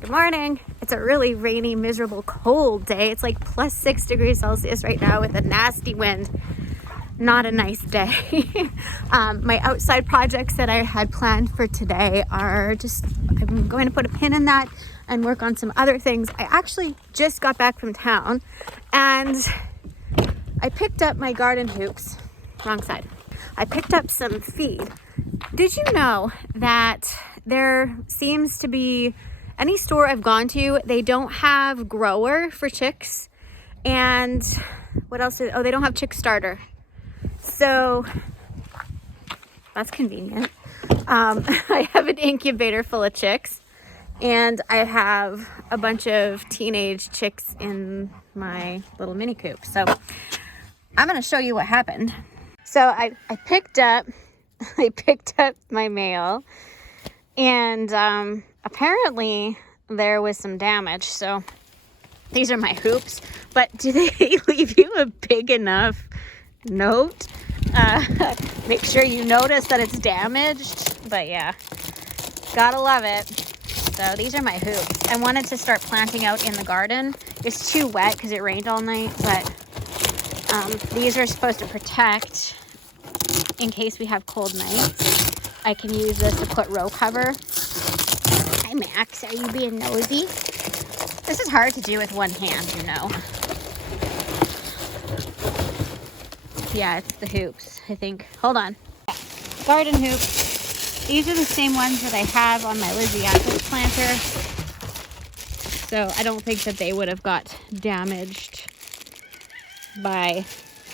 Good morning. It's a really rainy, miserable, cold day. It's like plus 6 degrees Celsius right now with a nasty wind. Not a nice day. My outside projects that I had planned for today are I'm going to put a pin in that and work on some other things. I actually just got back from town and I picked up my garden hoops. Wrong side. I picked up some feed. Did you know that there seems to be any store I've gone to, they don't have grower for chicks. And what else? They don't have chick starter. So that's convenient. I have an incubator full of chicks and I have a bunch of teenage chicks in my little mini coop. So I'm going to show you what happened. So I picked up my mail and apparently there was some damage. So these are my hoops, but do they leave you a big enough note? Make sure you notice that it's damaged, but yeah, gotta love it. So these are my hoops. I wanted to start planting out in the garden. It's too wet because it rained all night, but these are supposed to protect in case we have cold nights. I can use this to put row cover. Hi Max, are you being nosy? This is hard to do with one hand, you know. Yeah, it's the hoops, I think. Hold on. Garden hoops. These are the same ones that I have on my Lizzie apple planter. So I don't think that they would have got damaged by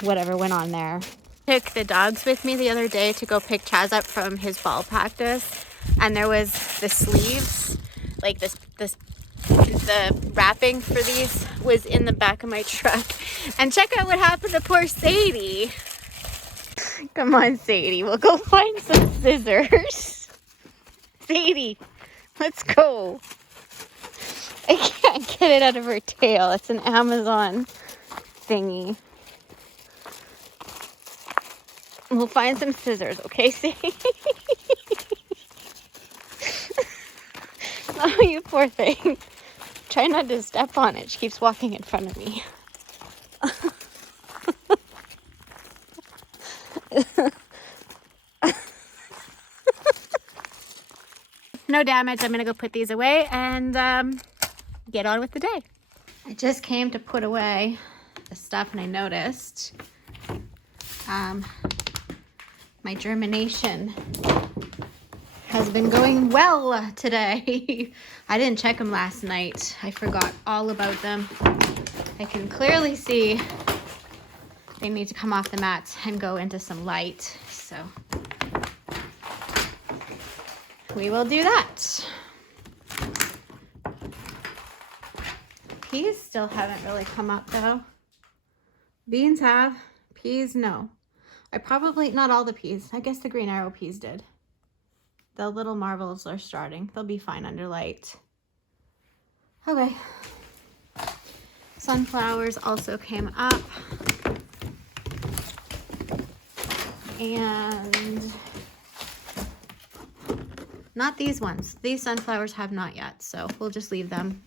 whatever went on there. I took the dogs with me the other day to go pick Chaz up from his ball practice. And there was the sleeves, like the wrapping for these was in the back of my truck. And check out what happened to poor Sadie. Come on, Sadie, we'll go find some scissors. Sadie, let's go. I can't get it out of her tail. It's an Amazon thingy. We'll find some scissors, okay, Sadie? Oh, you poor thing. Try not to step on it. She keeps walking in front of me. No damage. I'm going to go put these away and get on with the day. I just came to put away the stuff and I noticed my germination has been going well today. I didn't check them last night. I forgot all about them. I can clearly see they need to come off the mats and go into some light. So we will do that. Peas still haven't really come up though. Beans have, peas no. Not all the peas. I guess the green arrow peas did. The little marvels are starting. They'll be fine under light. Okay. Sunflowers also came up. And not these ones. These sunflowers have not yet, so we'll just leave them.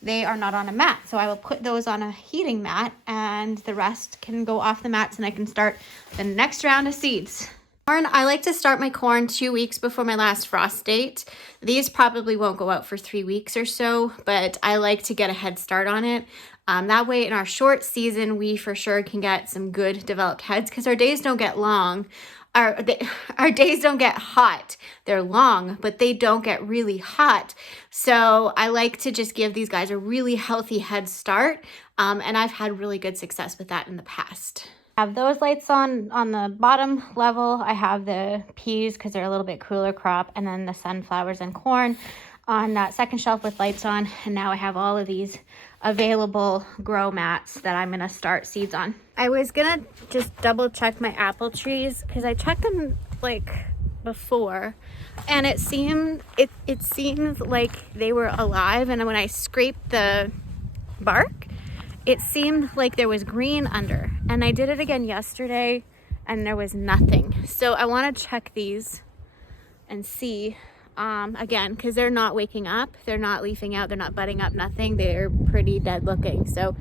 They are not on a mat, so I will put those on a heating mat and the rest can go off the mats and I can start the next round of seeds. Corn, I like to start my corn 2 weeks before my last frost date. These probably won't go out for 3 weeks or so, but I like to get a head start on it. That way in our short season, we for sure can get some good developed heads because our days don't get long. Our days don't get hot. They're long, but they don't get really hot. So I like to just give these guys a really healthy head start. And I've had really good success with that in the past. I have those lights on the bottom level. I have the peas because they're a little bit cooler crop, and then the sunflowers and corn on that second shelf with lights on. And now I have all of these available grow mats that I'm gonna start seeds on. I was gonna just double check my apple trees because I checked them like before and it seemed like they were alive, and when I scraped the bark it seemed like there was green under, and I did it again yesterday and there was nothing. So I want to check these and see again, because they're not waking up, they're not leafing out, they're not budding up, nothing. They're pretty dead looking. So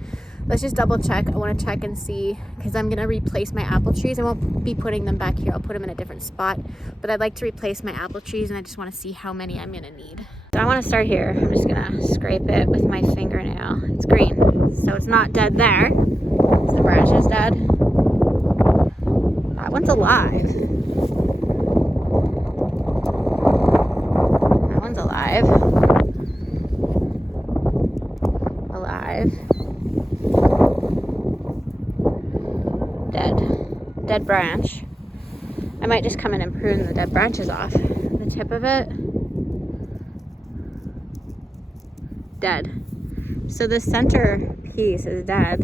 let's just double check. I want to check and see, because I'm going to replace my apple trees. I won't be putting them back here. I'll put them in a different spot, but I'd like to replace my apple trees, and I just want to see how many I'm going to need. So I want to start here. I'm just going to scrape it with my fingernail. It's green, so it's not dead there. Is the branch is dead? That one's alive. That one's alive. Alive. Dead branch. I might just come in and prune the dead branches off. The tip of it, dead. So the center piece is dead.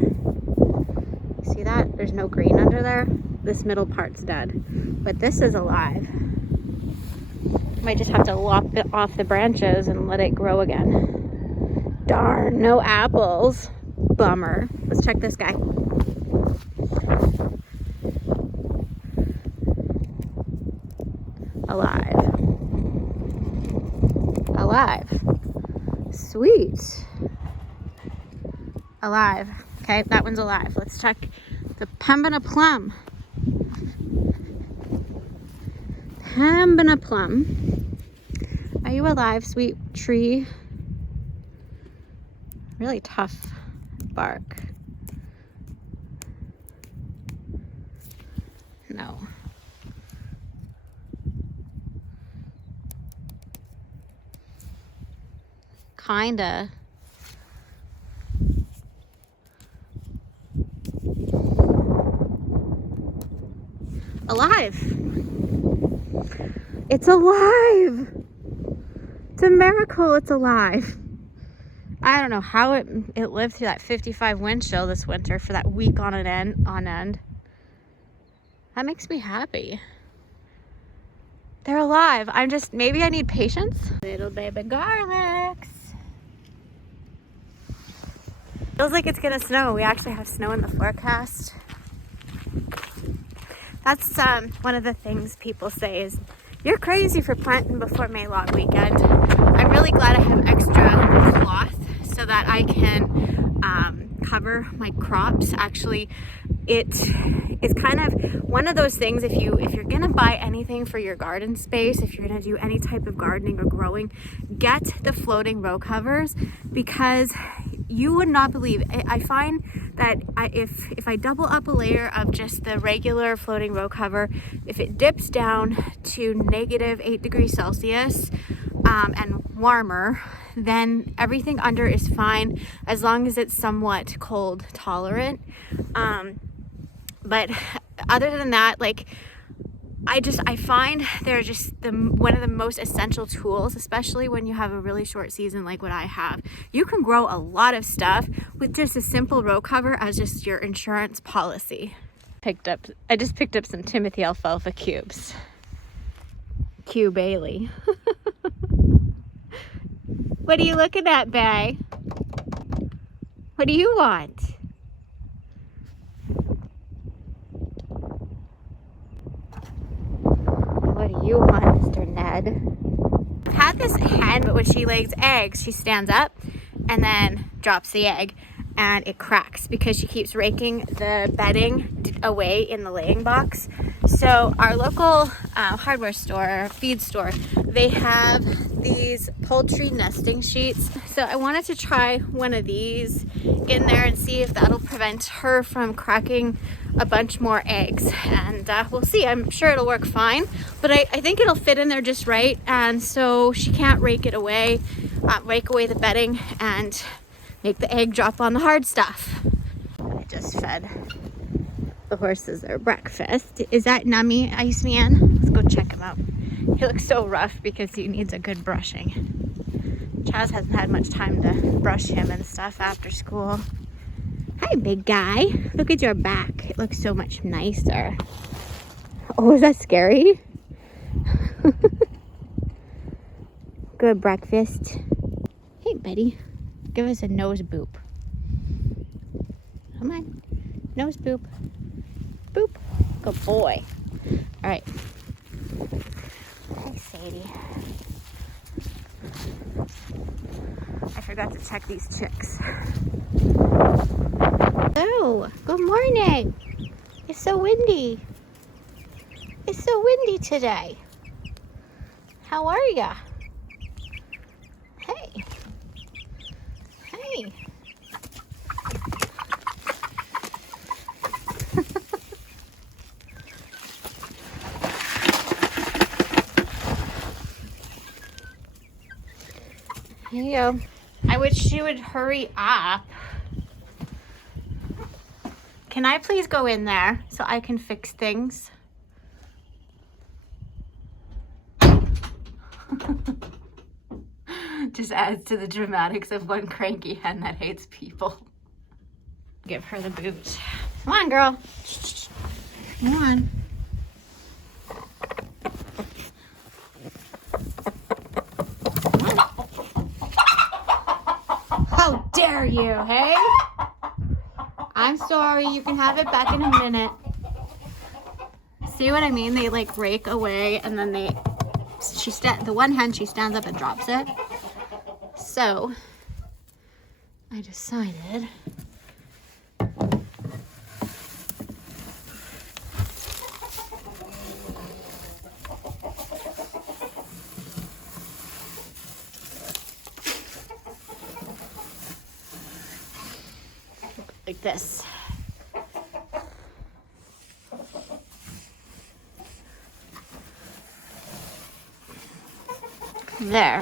See that? There's no green under there. This middle part's dead, but this is alive. Might just have to lop it off the branches and let it grow again. Darn, no apples. Bummer. Let's check this guy. Alive. Alive. Sweet. Alive. Okay, that one's alive. Let's check the Pembina plum. Pembina plum. Are you alive, sweet tree? Really tough bark. No. Kinda. Alive. It's alive. It's a miracle it's alive. I don't know how it lived through that 55 wind chill this winter for that week on end. That makes me happy. They're alive. Maybe I need patience. Little baby garlics. Feels like it's gonna snow. We actually have snow in the forecast. That's one of the things people say is, you're crazy for planting before May log weekend. I'm really glad I have extra cloth so that I can cover my crops. Actually, it is kind of one of those things, if you're gonna buy anything for your garden space, if you're gonna do any type of gardening or growing, get the floating row covers, because you would not believe, I find that if I double up a layer of just the regular floating row cover, if it dips down to -8 degrees Celsius and warmer, then everything under is fine as long as it's somewhat cold tolerant. But other than that, like, I find they're just one of the most essential tools, especially when you have a really short season like what I have. You can grow a lot of stuff with just a simple row cover as just your insurance policy. I just picked up some Timothy alfalfa cubes. Q Bailey. What are you looking at, Bay? What do you want? What do you want, Mr. Ned? I've had this hen, but when she lays eggs, she stands up and then drops the egg, and it cracks because she keeps raking the bedding away in the laying box. So our local hardware store, feed store, they have these poultry nesting sheets. So I wanted to try one of these in there and see if that'll prevent her from cracking a bunch more eggs, and we'll see. I'm sure it'll work fine, but I think it'll fit in there just right, and so she can't rake away the bedding and make the egg drop on the hard stuff. I just fed the horses their breakfast. Is that Nummy Iceman? Let's go check him out. He looks so rough because he needs a good brushing. Chaz hasn't had much time to brush him and stuff after school. Hi, big guy. Look at your back. It looks so much nicer. Oh, is that scary? Good breakfast. Hey, buddy. Give us a nose boop. Come on. Nose boop. Boop. Good boy. All right. Hi, Sadie. I forgot to check these chicks. Oh, good morning. It's so windy. It's so windy today. How are ya? Hey. Hey. Here you go. I wish she would hurry up. Can I please go in there so I can fix things? Just adds to the dramatics of one cranky hen that hates people. Give her the boot. Come on, girl. Come on. How dare you, hey? I'm sorry, you can have it back in a minute. See what I mean? They like rake away and then the one hen, she stands up and drops it. So I decided like this. There.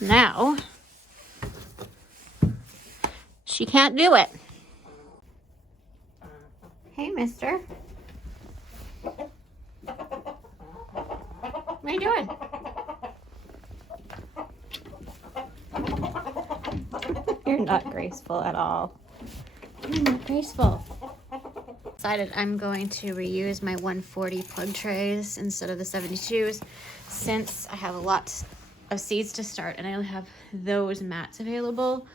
Now, she can't do it. Hey, mister. What are you doing? You're not graceful at all. You're not graceful. Decided I'm going to reuse my 140 plug trays instead of the 72s since I have a lot of seeds to start and I only have those mats available.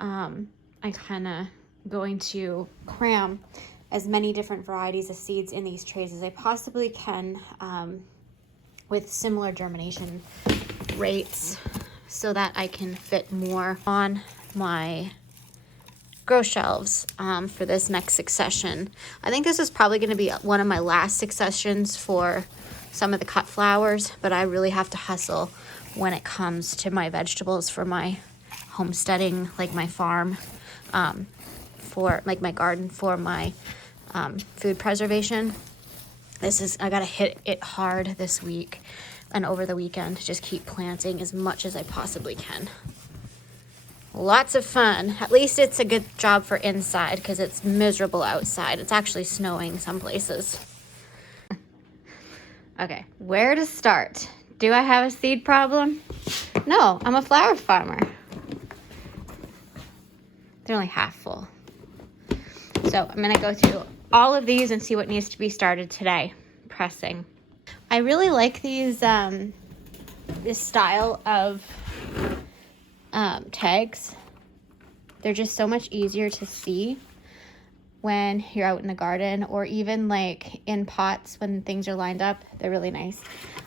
I'm kind of going to cram as many different varieties of seeds in these trays as I possibly can with similar germination rates so that I can fit more on my grow shelves for this next succession. I think this is probably going to be one of my last successions for some of the cut flowers, but I really have to hustle when it comes to my vegetables for my homesteading, like my farm, for like my garden for my food preservation. I gotta hit it hard this week and over the weekend to just keep planting as much as I possibly can. Lots of fun. At least it's a good job for inside because it's miserable outside. It's actually snowing some places. Okay, where to start? Do I have a seed problem? No, I'm a flower farmer. They're only half full. So I'm gonna go through all of these and see what needs to be started today. Pressing. I really like these, this style of tags. They're just so much easier to see when you're out in the garden or even like in pots when things are lined up. They're really nice.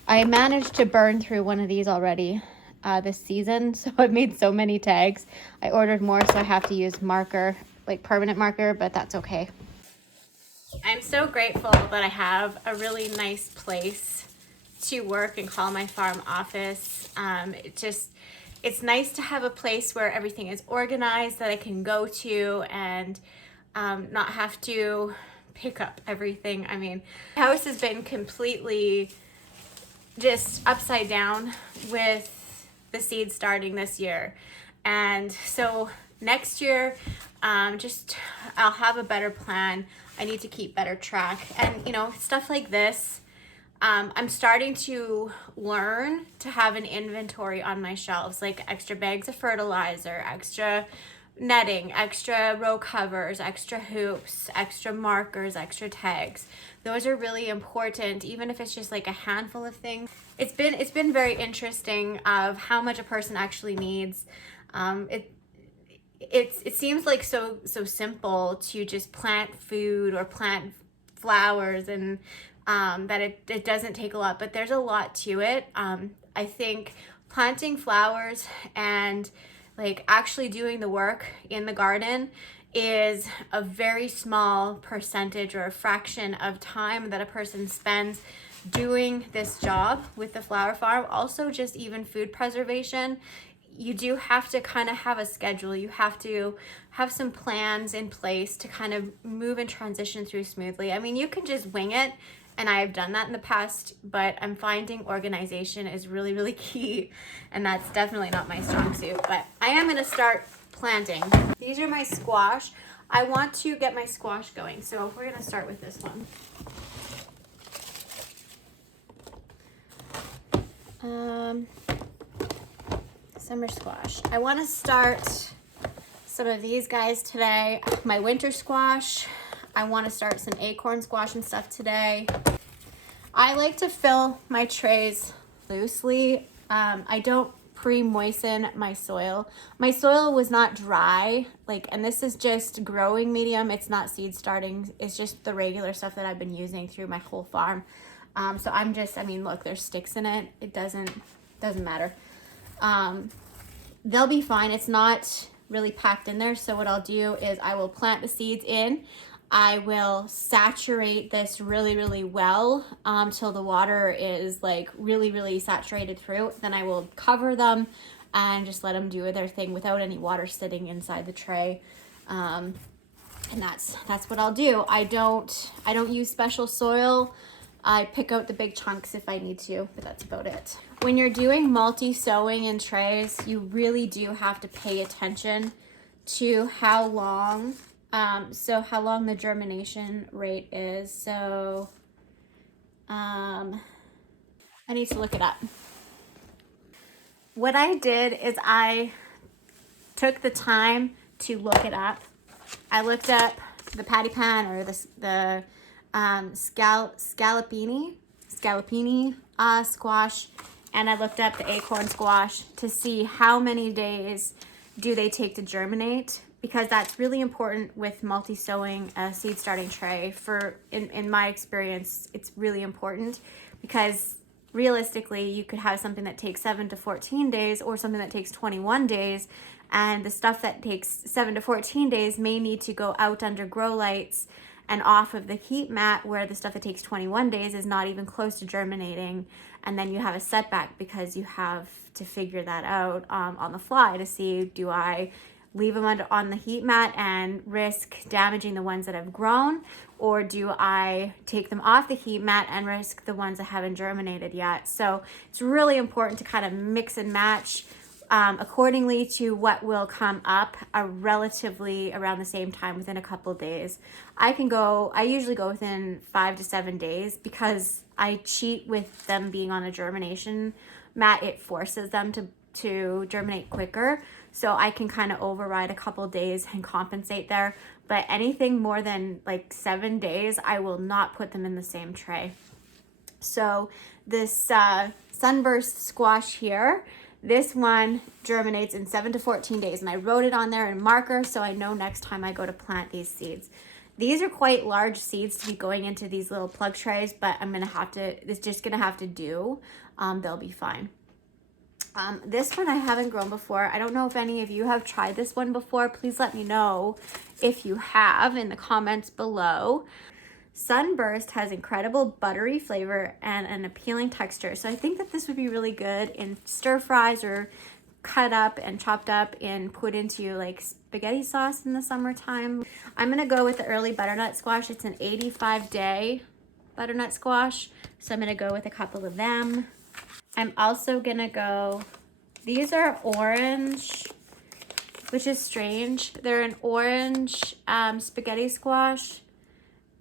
I managed to burn through one of these already this season, so I've made so many tags. I ordered more, so I have to use marker, like permanent marker, but that's okay. I'm so grateful that I have a really nice place to work and call my farm office. It's nice to have a place where everything is organized that I can go to and not have to pick up everything. I mean, the house has been completely just upside down with the seed starting this year. And so next year, I'll have a better plan. I need to keep better track. And, you know, stuff like this, I'm starting to learn to have an inventory on my shelves, like extra bags of fertilizer, extra netting, extra row covers, extra hoops, extra markers, extra tags. Those are really important, even if it's just like a handful of things. It's been very interesting of how much a person actually needs. It seems like so simple to just plant food or plant flowers and that it doesn't take a lot, but there's a lot to it. I think planting flowers and like actually doing the work in the garden is a very small percentage or a fraction of time that a person spends doing this job with the flower farm. Also, just even food preservation, you do have to kind of have a schedule. You have to have some plans in place to kind of move and transition through smoothly. I mean, you can just wing it, and I have done that in the past, but I'm finding organization is really, really key, and that's definitely not my strong suit. But I am going to start planting. These are my squash. I want to get my squash going, so we're going to start with this one. Summer squash. I want to start some of these guys today. My winter squash. I want to start some acorn squash and stuff today. I like to fill my trays loosely. I don't pre-moisten my soil. My soil was not dry, and this is just growing medium. It's not seed starting. It's just the regular stuff that I've been using through my whole farm. So I mean, look, there's sticks in it. It doesn't matter. They'll be fine. It's not really packed in there. So what I'll do is I will plant the seeds in. I will saturate this really, really well till the water is like really, really saturated through. Then I will cover them and just let them do their thing without any water sitting inside the tray. And that's what I'll do. I don't use special soil. I pick out the big chunks if I need to, but that's about it. When you're doing multi-sowing in trays, you really do have to pay attention to how long the germination rate is. So I need to look it up. What I did is I took the time to look it up. I looked up the patty pan or the scallopini squash, and I looked up the acorn squash to see how many days do they take to germinate, because that's really important with multi-sowing a seed starting tray. In my experience, it's really important because realistically you could have something that takes 7 to 14 days or something that takes 21 days, and the stuff that takes 7 to 14 days may need to go out under grow lights and off of the heat mat, where the stuff that takes 21 days is not even close to germinating. And then you have a setback because you have to figure that out on the fly to see, do I leave them on the heat mat and risk damaging the ones that have grown, or do I take them off the heat mat and risk the ones that haven't germinated yet? So it's really important to kind of mix and match accordingly to what will come up relatively around the same time, within a couple days. I usually go within 5 to 7 days because I cheat with them being on a germination mat. It forces them to germinate quicker. So I can kind of override a couple days and compensate there. But anything more than 7 days, I will not put them in the same tray. So this Sunburst Squash here, this one germinates in 7 to 14 days, and I wrote it on there in marker so I know next time I go to plant these seeds. These are quite large seeds to be going into these little plug trays, but it's just gonna have to do. They'll be fine. This one I haven't grown before. I don't know if any of you have tried this one before. Please let me know if you have in the comments below. Sunburst has incredible buttery flavor and an appealing texture. So I think that this would be really good in stir fries, or cut up and chopped up and put into spaghetti sauce in the summertime. I'm gonna go with the early butternut squash. It's an 85-day butternut squash. So I'm gonna go with a couple of them. I'm also gonna go, these are orange, which is strange. They're an orange spaghetti squash,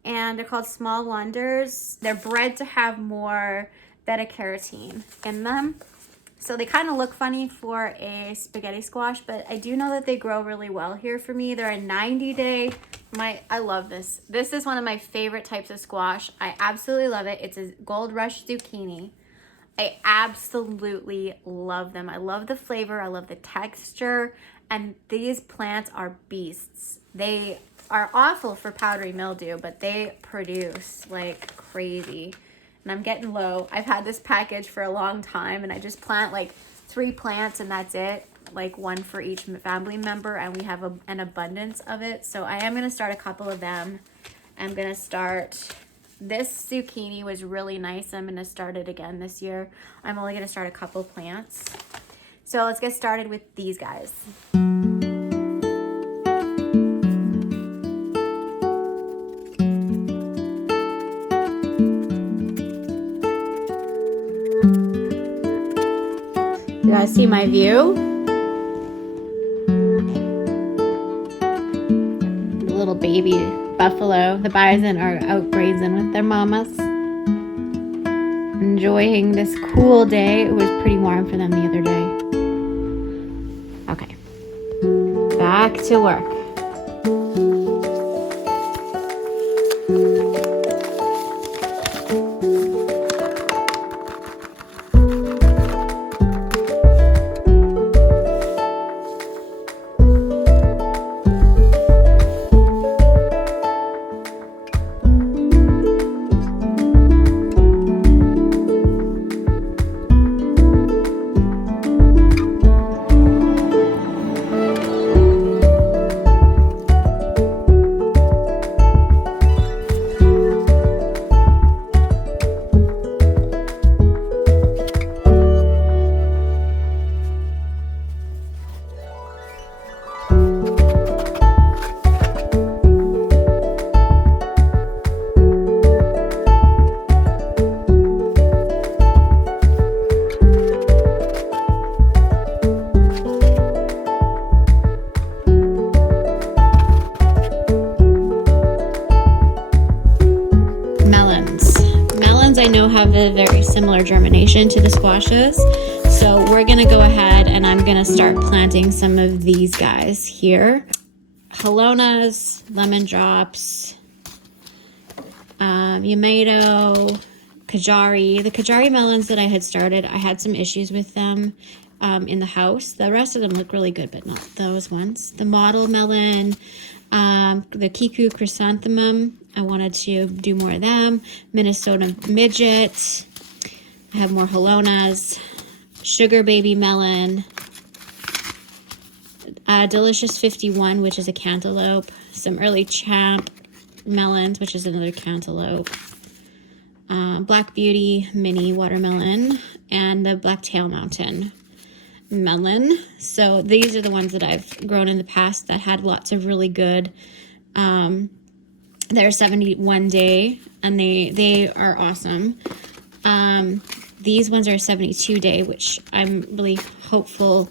and they're called Small Wonders. They're bred to have more beta carotene in them. So they kind of look funny for a spaghetti squash, but I do know that they grow really well here for me. They're a 90-day. I love this. This is one of my favorite types of squash. I absolutely love it. It's a Gold Rush zucchini. I absolutely love them. I love the flavor. I love the texture. And these plants are beasts. They are awful for powdery mildew, but they produce like crazy. And I'm getting low. I've had this package for a long time, and I just plant 3 plants and that's it, like 1 for each family member, and we have an abundance of it. So I am going to start a couple of them. I'm going to start, this zucchini was really nice. I'm going to start it again this year. I'm only going to start a couple plants. So let's get started with these guys. You guys see my view? The little baby buffalo, the bison are out grazing with their mamas. Enjoying this cool day. It was pretty warm for them the other day. Okay, back to work. I know have a very similar germination to the squashes, so we're gonna go ahead and I'm gonna start planting some of these guys here. Halonas, lemon drops, Yamato, Kajari. The Kajari melons that I had started, I had some issues with them in the house. The rest of them look really good, but not those ones. The model melon, the Kiku chrysanthemum, I wanted to do more of them. Minnesota midget. I have more halonas. Sugar baby melon. Delicious 51, which is a cantaloupe. Some early champ melons, which is another cantaloupe. Black Beauty mini watermelon. And the Blacktail Mountain melon. So these are the ones that I've grown in the past that had lots of really good, they're 71 day and they are awesome. These ones are 72 day, which I'm really hopeful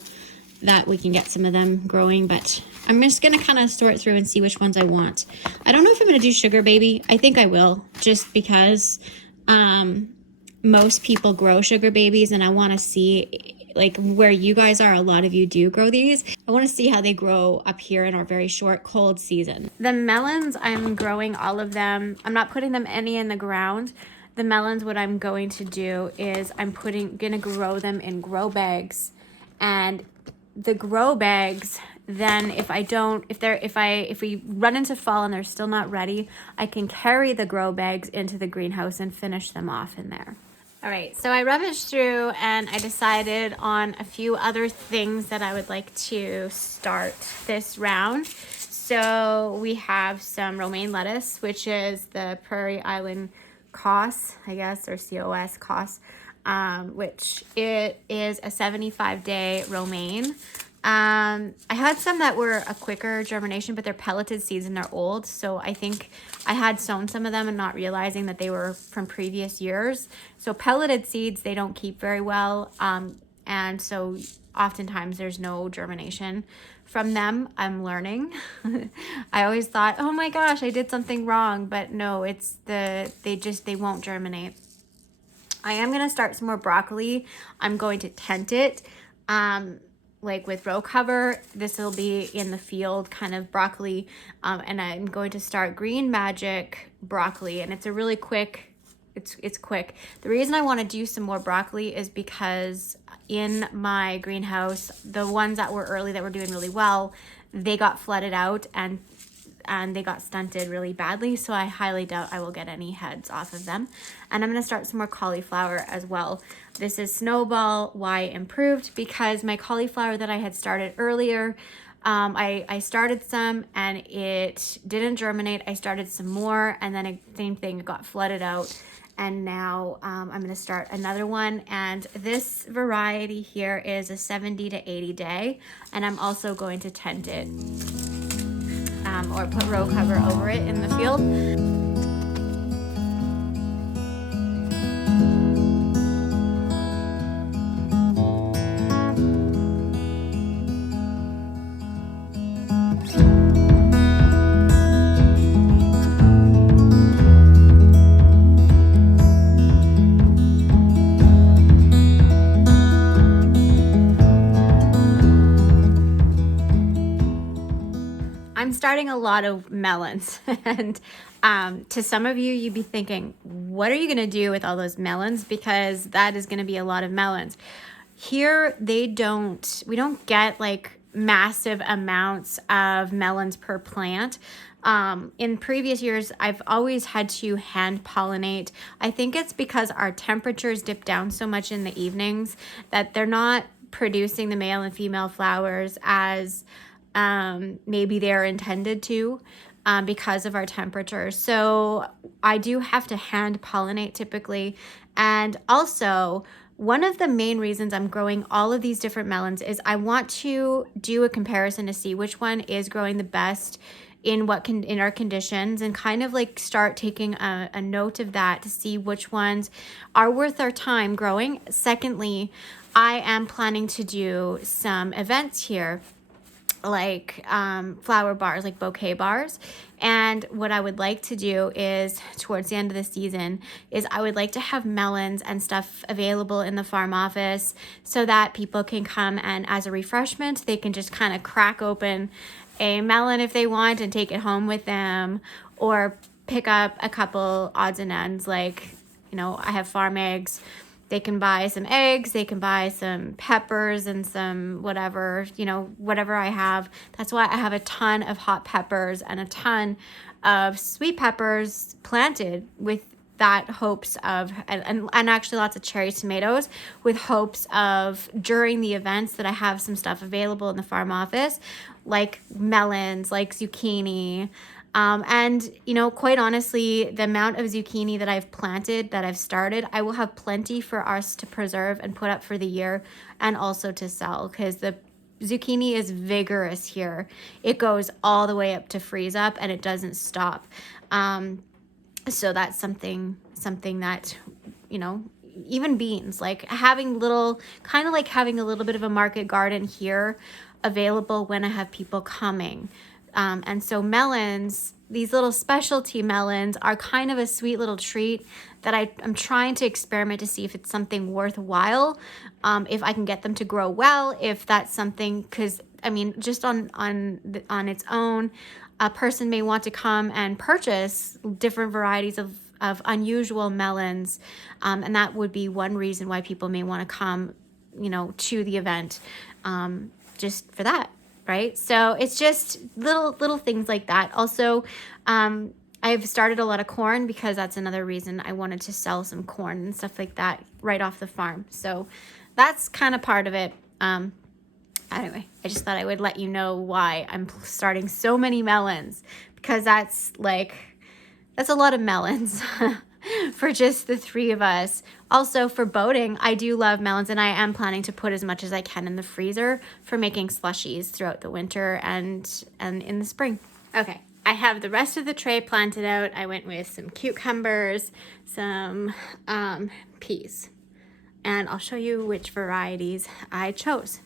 that we can get some of them growing, but I'm just gonna kind of sort through and see which ones I want. I don't know if I'm gonna do sugar baby. I think I will, just because most people grow sugar babies, and I want to see, like where you guys are, a lot of you do grow these. I want to see how they grow up here in our very short cold season. The melons, I'm growing all of them. I'm not putting them any in the ground. The melons, what I'm going to do is I'm gonna grow them in grow bags, and the grow bags, then if we run into fall and they're still not ready, I can carry the grow bags into the greenhouse and finish them off in there. All right, so I rummaged through and I decided on a few other things that I would like to start this round. So we have some romaine lettuce, which is the Prairie Island Cos, I guess, or COS Cos, which it is a 75-day romaine. I had some that were a quicker germination, but they're pelleted seeds and they're old. So I think I had sown some of them and not realizing that they were from previous years. So pelleted seeds, they don't keep very well. And so oftentimes there's no germination from them. I'm learning. I always thought, oh my gosh, I did something wrong, but no, it's they won't germinate. I am going to start some more broccoli. I'm going to tent it. Like with row cover, this will be in the field kind of broccoli, and I'm going to start Green Magic broccoli, and it's a really quick, it's quick. The reason I want to do some more broccoli is because in my greenhouse, the ones that were early that were doing really well, they got flooded out, and and they got stunted really badly, so I highly doubt I will get any heads off of them. And I'm going to start some more cauliflower as well. This is Snowball Y Improved, because my cauliflower that I had started earlier, I started some and it didn't germinate. I started some more, and then same thing, it got flooded out. And now I'm going to start another one. And this variety here is a 70 to 80 day. And I'm also going to tent it or put row cover over it in the field. I'm starting a lot of melons, and to some of you, you'd be thinking, what are you gonna do with all those melons? Because that is gonna be a lot of melons. Here, we don't get like massive amounts of melons per plant. In previous years, I've always had to hand pollinate. I think it's because our temperatures dip down so much in the evenings that they're not producing the male and female flowers as maybe they're intended to because of our temperature. So I do have to hand pollinate typically. And also, one of the main reasons I'm growing all of these different melons is I want to do a comparison to see which one is growing the best in our conditions, and kind of like start taking a note of that to see which ones are worth our time growing. Secondly, I am planning to do some events here, like flower bars, like bouquet bars. And what I would like to do is, towards the end of the season, is I would like to have melons and stuff available in the farm office so that people can come and as a refreshment, they can just kind of crack open a melon if they want and take it home with them, or pick up a couple odds and ends. Like, you know, I have farm eggs. They can buy some eggs, they can buy some peppers and some whatever, you know, whatever I have. That's why I have a ton of hot peppers and a ton of sweet peppers planted with that hopes of, and actually lots of cherry tomatoes, with hopes of during the events that I have some stuff available in the farm office, like melons, like zucchini. And, you know, quite honestly, the amount of zucchini that I've planted, that I've started, I will have plenty for us to preserve and put up for the year, and also to sell, because the zucchini is vigorous here. It goes all the way up to freeze up, and it doesn't stop. So that's something that, you know, even beans, like having kind of like having a little bit of a market garden here available when I have people coming. And so melons, these little specialty melons, are kind of a sweet little treat that I'm trying to experiment to see if it's something worthwhile, if I can get them to grow well, if that's something, because I mean, just on its own, a person may want to come and purchase different varieties of unusual melons, and that would be one reason why people may want to come, you know, to the event, just for that. Right? So it's just little things like that. Also, I've started a lot of corn, because that's another reason I wanted to sell some corn and stuff like that right off the farm. So that's kind of part of it. Anyway, I just thought I would let you know why I'm starting so many melons, because that's a lot of melons for just the three of us. Also, for boating, I do love melons, and I am planning to put as much as I can in the freezer for making slushies throughout the winter and in the spring. Okay, I have the rest of the tray planted out. I went with some cucumbers, some peas, and I'll show you which varieties I chose.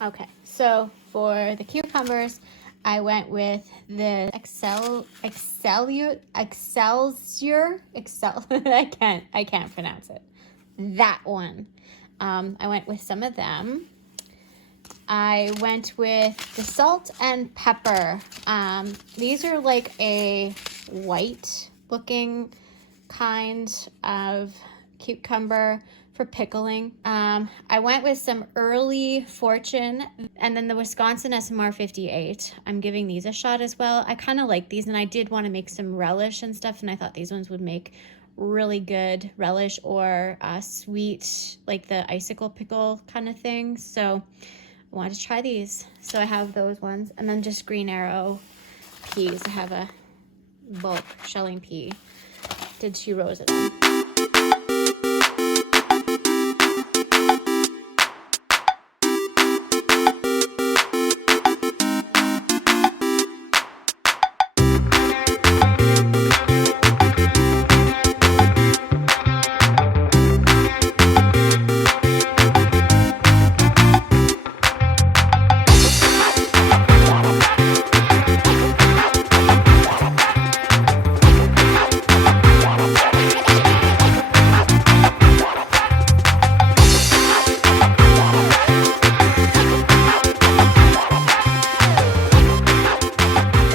Okay, so for the cucumbers, I went with the Excelsior. I can't pronounce it. That one. I went with some of them. I went with the salt and pepper. These are like a white looking kind of cucumber. for pickling. I went with some early Fortune and then the Wisconsin SMR 58. I'm giving these a shot as well. I kind of like these, and I did want to make some relish and stuff, and I thought these ones would make really good relish or sweet, like the icicle pickle kind of thing. So I wanted to try these. So I have those ones, and then just Green Arrow peas. I have a bulk shelling pea. Did 2 rows of them.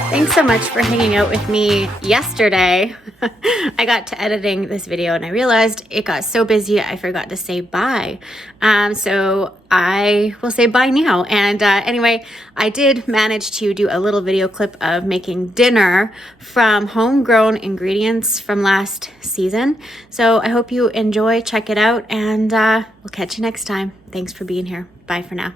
Thanks so much for hanging out with me yesterday. I got to editing this video and I realized it got so busy I forgot to say bye. So I will say bye now. And anyway, I did manage to do a little video clip of making dinner from homegrown ingredients from last season. So I hope you enjoy, check it out, and we'll catch you next time. Thanks for being here. Bye for now.